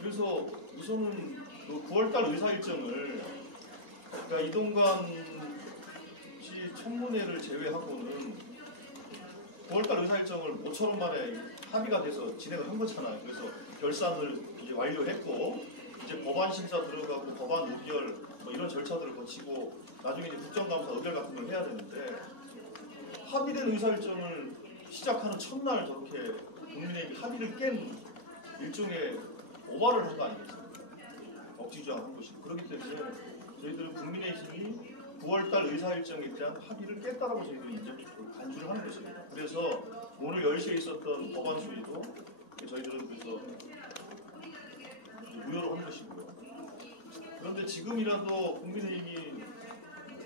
그래서 우선은 그 9월달 의사 일정을 그러니까 이동관 씨 청문회를 제외하고는 9월달 의사 일정을 모처럼 만에 합의가 돼서 진행을 한 거잖아요. 그래서 결산을 이제 완료했고 이제 법안 심사 들어가고 법안 의결 뭐 이런 절차들을 거치고 나중에 이제 국정감사 의결 같은 걸 해야 되는데 합의된 의사 일정을 시작하는 첫날 저렇게 국민의힘이 합의를 깬 일종의 오바를 한 거 아니겠습니까? 억지 주장한 것이고 그렇기 때문에 저희들은 국민의힘이 9월달 의사 일정에 대한 합의를 깼다라고 저희들이 이제 간주를 하는 것입니다. 그래서 오늘 10시에 있었던 법안 수리도 저희들은 그래서 무효로 한 것이고요. 그런데 지금이라도 국민의힘이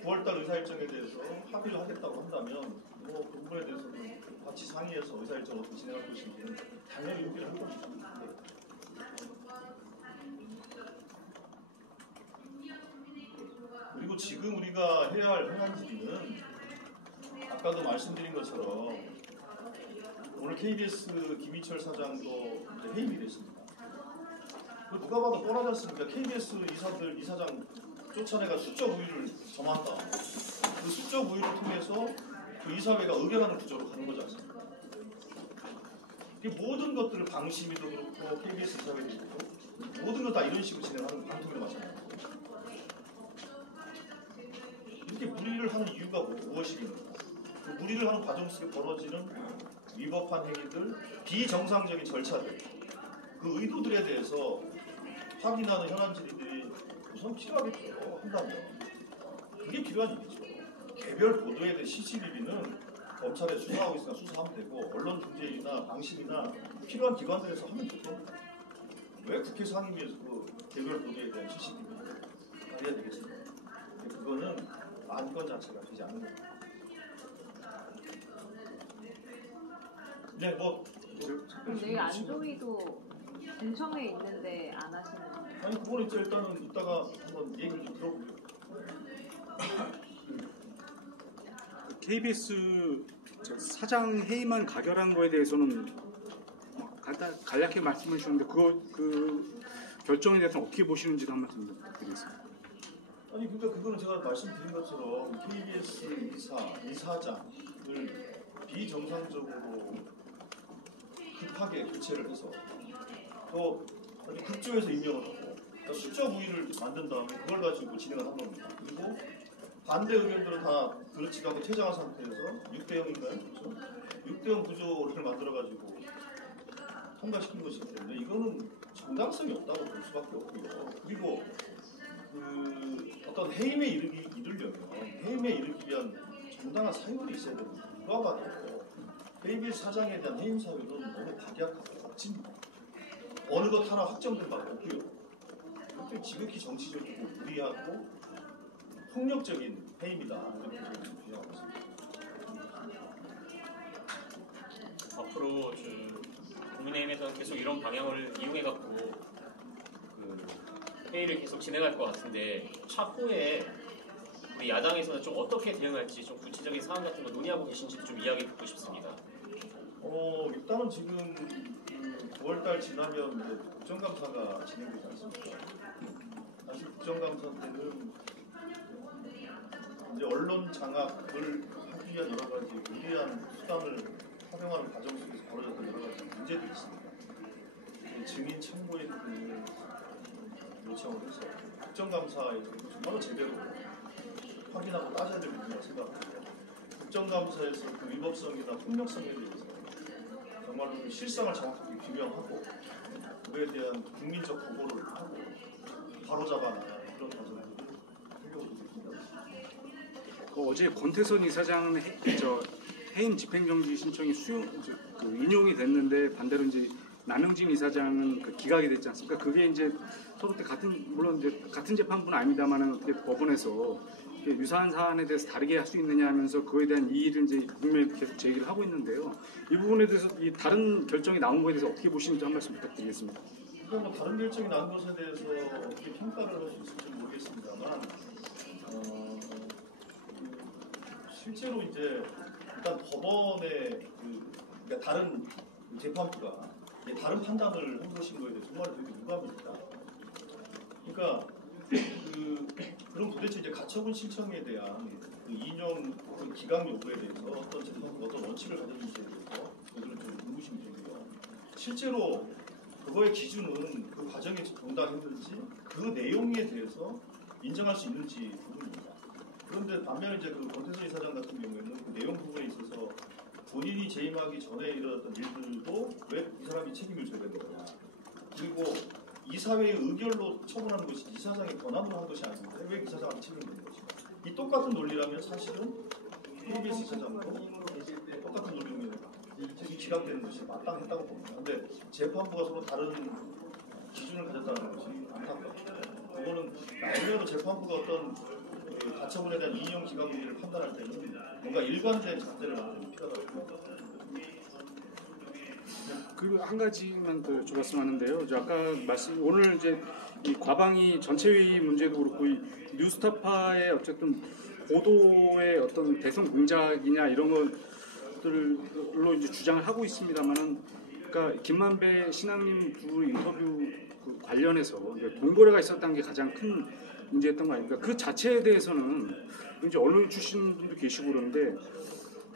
9월달 의사 일정에 대해서 합의를 하겠다고 한다면 뭐 그 부분에 대해서는 같이 상의해서 의사 일정을 어떻게 진행할 것인지는 당연히 의견을 할 겁니다. 그리고 지금 우리가 해야 할 현안들은 아까도 말씀드린 것처럼 오늘 KBS 김희철 사장도 이제 해임이 됐습니다. 그 누가 봐도 뻔하지 않습니까? KBS 이사장 쫓아내가 수적 우위를 점한다. 그 수적 우위를 통해서 그 이사회가 의결하는 구조로 가는 거지 않습니까? 이 모든 것들을 방심위도 그렇고 KBS 이사회도 그렇고 모든 것 다 이런 식으로 진행하는 방통위도 마찬가지입니다. 이렇게 무리를 하는 이유가 무엇이겠는가? 그 무리를 하는 과정 속에 벌어지는 위법한 행위들, 비정상적인 절차들, 그 의도들에 대해서 확인하는 현안 질의들이 우선 필요하겠죠. 한다면 그게 필요한 일이죠. 개별 보도에 대한 시시비비는 검찰에 수사하고 있으니까 수사하면 되고 언론 중재나 방심이나 필요한 기관들에서 하면 되죠. 왜 국회 상임위에서 그 개별 보도에 대한 시시비비를 발휘해야 되겠습니까? 그거는 안건 자체가 되지 않는 겁니다. 네, 뭐. 그럼 내일 안조위도 공청회 있는데 안 하시는 거예요? 아니, 그거는 이제 일단은 이따가 한번 얘기를 좀 들어볼게요. KBS 사장 해임안 가결한 거에 대해서는 간략히 말씀해 주셨는데 그 결정에 대해서는 어떻게 보시는지도 한 말씀 부탁드리겠습니다. 아니 그러니까 그거는 제가 말씀드린 것처럼 KBS 이사장을 비정상적으로 급하게 교체를 해서 또 급조해서 임명을 하고 그러니까 수적 우위를 만든 다음에 그걸 가지고 진행을 한 겁니다. 그리고 반대 의견들은 다 그렇지가 않고 퇴장한 상태에서 6대0인가요? 그렇죠? 6대0 구조를 만들어가지고 통과시킨 것이기 때문에 이거는 정당성이 없다고 볼 수밖에 없고요. 그리고 그 어떤 해임에 이르려면 해임에 이르기 위한 정당한 사유들이 있어야 됩니다. 누가 봐도 KBS 사장에 대한 해임 사유는 너무 박약하고 억지입니다. 어느 것 하나 확정된 바가 없고요. 그렇게 지극히 정치적이고 무리하고 폭력적인 해임이다. 이렇게 저는 비판하고 있습니다. 앞으로 국민의힘에서는 계속 이런 방향을 이용해갖고 그 회의를 계속 진행할 것 같은데 차후에 우리 야당에서는 좀 어떻게 대응할지 좀 구체적인 사안 같은 거 논의하고 계신지 좀 이야기 듣고 싶습니다. 일단은 지금 9월달 지나면 이제 국정감사가 진행되지 않습니까? 사실 국정감사 때는 이제 언론 장악을 하기 위한 여러 가지 유리한 수단을 활용하는 과정 속에서 벌어졌던 여러 가지 문제들이 있습니다. 증인 참고의 부분을 요청을 해서 국정감사에서 정말로 제대로 확인하고 따져야 될 부분이라고 생각합니다. 국정감사에서 그 위법성이나 폭력성에 대해서 정말로 실상을 정확하게 규명하고 그에 대한 국민적 보고를 하고 바로잡아나가는 그런 과정들을 하려고 노력합니다. 어제 권태선 이사장 해임 집행정지 신청이 인용이 됐는데 반대로 이제 남영진 이사장은 기각이 됐지 않습니까? 그게 이제 서로 때 물론 이제 같은 재판부는 아닙니다만은 어떻게 법원에서 유사한 사안에 대해서 다르게 할 수 있느냐 하면서 그거에 대한 이의를 이제 국민에 계속 제기를 하고 있는데요. 이 부분에 대해서 이 다른 결정이 나온 거에 대해서 어떻게 보시는지 한 말씀 부탁드리겠습니다. 그러니까 뭐 다른 결정이 나온 것에 대해서 어떻게 평가를 할 수 있을지 모르겠습니다만 실제로 이제 일단 법원의 그러니까 다른 재판부가 다른 판단을 한 것인 거에 대해서 정말 되게 유감입니다. 그러니까 그럼 도대체 이제 가처분 신청에 대한 그 인용 그 기각 여부에 대해서 어떤 재판부가 어떤 원칙을 가졌는지에 대해서 저들은 좀 의구심이 되고요. 실제로 그거의 기준은 그 과정이 정당했는지 그 내용에 대해서 인정할 수 있는지 부분입니다. 그런데 반면에 이제 그 권태선 이사장 같은 경우에는 그 내용 부분에 있어서 본인이 재임하기 전에 일어났던 일들도 왜 이 사람이 책임을 져야 되는 거냐. 그리고 이사회의 의결로 처분하는 것이 이사장의 권한으로 한 것이 아닌데 왜 이사장한테 책임을 져야 것인가. 이 똑같은 논리라면 사실은 KBS 이사장도 똑같은 논리면 책임이 기각되는 것이 마땅했다고 봅니다. 그런데 재판부가 서로 다른 기준을 가졌다는 것이 안타깝습니다. 그거는 아무래도 재판부가 어떤 가처분에 대한 인용 기각 문제를 판단할 때는 뭔가 일관된 잣대를 만드는 필요하다고 봅니다. 그리고 한 가지만 더 말씀하는데요. 아까 오늘 이제 이 과방위 전체 회의 문제도 그렇고 이 뉴스타파의 어쨌든 보도의 어떤 대선 공작이냐 이런 것들로 이제 주장을 하고 있습니다만은, 그러니까 김만배 신앙님 두 인터뷰 그 관련해서 동거래가 있었다는 게 가장 큰 문제였던 거 아닙니까? 그 자체에 대해서는 이제 언론 출신 분도 계시고 그러는데.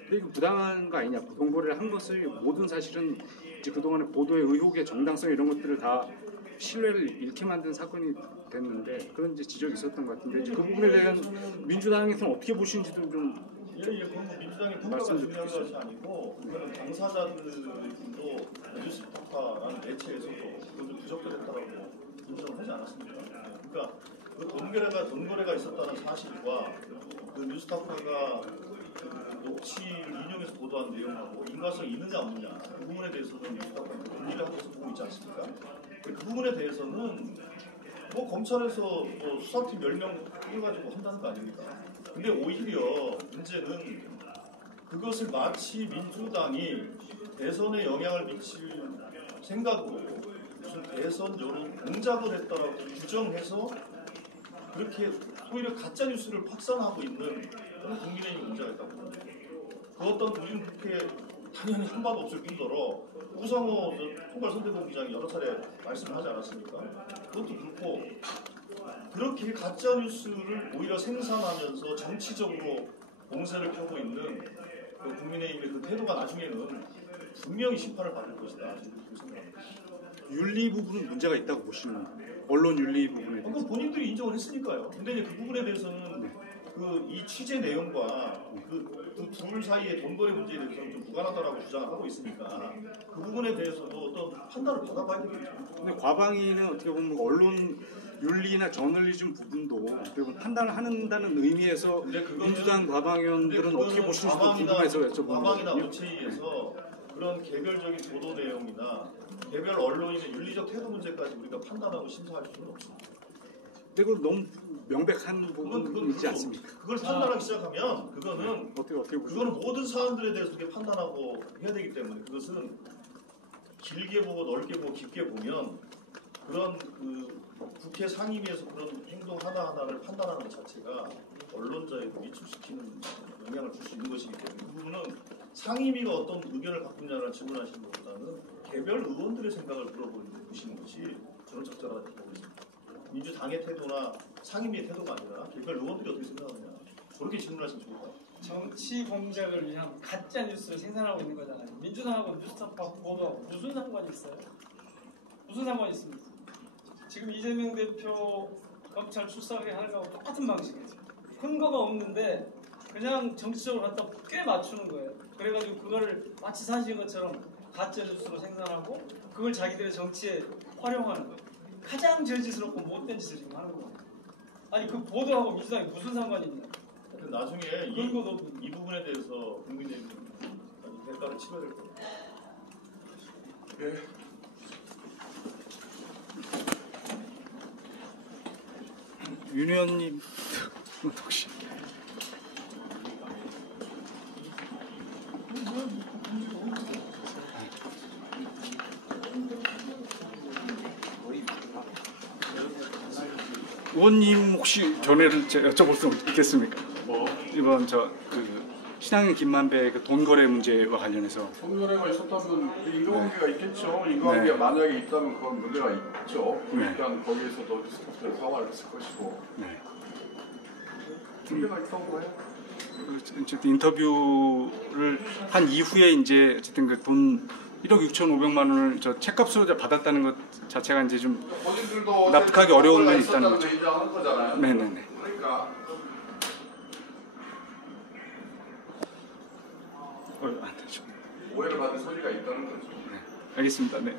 근데 이거 부당한 거 아니냐? 동거래를 한 것을 모든 사실은 이제 그동안의 보도의 의혹의 정당성 이런 것들을 다 신뢰를 잃게 만든 사건이 됐는데 그런 이제 지적이 있었던 것 같은데 이제 그 부분에 대한 민주당에서는 어떻게 보시는지도 좀 그건 민주당의 평가가 중요한 것이 아니고 그거는 당사자들도 뉴스타파라는 매체에서도 그것을 부적절했다라고 인정을 하지 않았습니까? 그러니까 그 돈거래가 있었다는 사실과 그 뉴스타파가 녹취를 인용해서 보도한 내용하고 인과성이 있느냐 없느냐 그 부분에 대해서는 뉴스타파가 논의를 하면서 보고 있지 않습니까? 그 부분에 대해서는 뭐 검찰에서 뭐 수사팀 10명 꾸려가지고 한다는 거 아닙니까? 근데 오히려 문제는 그것을 마치 민주당이 대선에 영향을 미칠 생각으로 무슨 대선 여론 공작을 했다라고 규정해서 그렇게 오히려 가짜뉴스를 확산하고 있는 그런 국민의힘이 문제가 있다고 봅니다. 그 어떤 우리는 그렇게 당연히 한 바도 없을 뿐더러 우상호 총괄선대본부장이 여러 차례 말씀을 하지 않았습니까? 그것도 그렇고 그렇게 가짜뉴스를 오히려 생산하면서 정치적으로 공세를 펴고 있는 그 국민의힘의 그 태도가 나중에는 분명히 심판을 받을 것이다. 그렇게 생각합니다. 윤리 부분은 문제가 있다고 보시는 언론 윤리 부분에 대해서. 그건 본인들이 인정을 했으니까요. 근데 이제 그 부분에 대해서는 이 취재 내용과 그 둘 사이의 돈거래 문제에 대해서는 좀 무관하다라고 주장을 하고 있으니까 그 부분에 대해서도 어떤 판단을 받아봐야 되겠죠. 근데 과방위는 어떻게 보면 언론 윤리나 저널리즘 부분도 어떻게 보면 판단을 한다는 의미에서 민주당 과방위원들은 어떻게 보시는지도 궁금해서 여쭤보는 과방이나 거거든요. 오체이에서 그런 개별적인 보도 내용이나 개별 언론인의 윤리적 태도 문제까지 우리가 판단하고 심사할 수는 없습니다. 근데 그건 너무 명백한 부분이 있지 않습니까? 그걸 판단하기 시작하면 그거는 그거는 모든 사안들에 대해서 그렇게 판단하고 해야 되기 때문에 그것은 길게 보고 넓게 보고 깊게 보면 그런 그 국회 상임위에서 그런 행동 하나하나를 판단하는 것 자체가 언론자에 위축시키는 영향을 줄 수 있는 것이기 때문에 그 부분은 상임위가 어떤 의견을 갖고 있냐를 질문하시는 것보다는 개별 의원들의 생각을 물어보시는 것이 저는 적절하다고 보고 있습니다. 민주당의 태도나 상임위의 태도가 아니라 개별 의원들이 어떻게 생각하느냐 그렇게 질문하시면 좋을 것 같아요. 정치 공작을 위한 가짜 뉴스를 생산하고 있는 거잖아요. 민주당하고 뉴스타파 보도하고 무슨 상관이 있어요? 무슨 상관이 있습니까? 지금 이재명 대표 검찰 출석을 하는 거하고 똑같은 방식이죠. 근거가 없는데 그냥 정치적으로 갖다 꽤 맞추는 거예요. 그래가지고 그거를 마치 사실인 것처럼 가짜 뉴스로 생산하고 그걸 자기들의 정치에 활용하는 거예요. 가장 저질스럽고 못된 짓을 지금 하는 거예요. 아니 그 보도하고 민주당이 무슨 상관이 있냐? 나중에 이 부분에 대해서 국민의힘이 대가를 치러야 될 겁니다. 네. 윤 의원님 혹시 의원님 혹시 견해를 제가 여쭤볼 수 있겠습니까? 이번 신한은행 김만배 그 돈 거래 문제와 관련해서 손거래가 있었다면 인과관계가 있겠죠. 인과관계가 네. 만약에 있다면 그건 문제가 있죠. 네. 일단 거기에서도 스타트를 사과를 했을 것이고 네. 문제가 있다고 봐요. 어쨌든 인터뷰를 한 이후에 이제 어쨌든 그 돈 1억 6,500만 원을 저 책값으로 받았다는 것 자체가 이제 좀 본인들도 납득하기 어려운 면이 있다는 있었다는 거죠. 걸 인정하는 거잖아요. 네네네. 그러니까 안 되죠. 오해를 받을 소지가 있다는 거죠. 네. 알겠습니다. 네.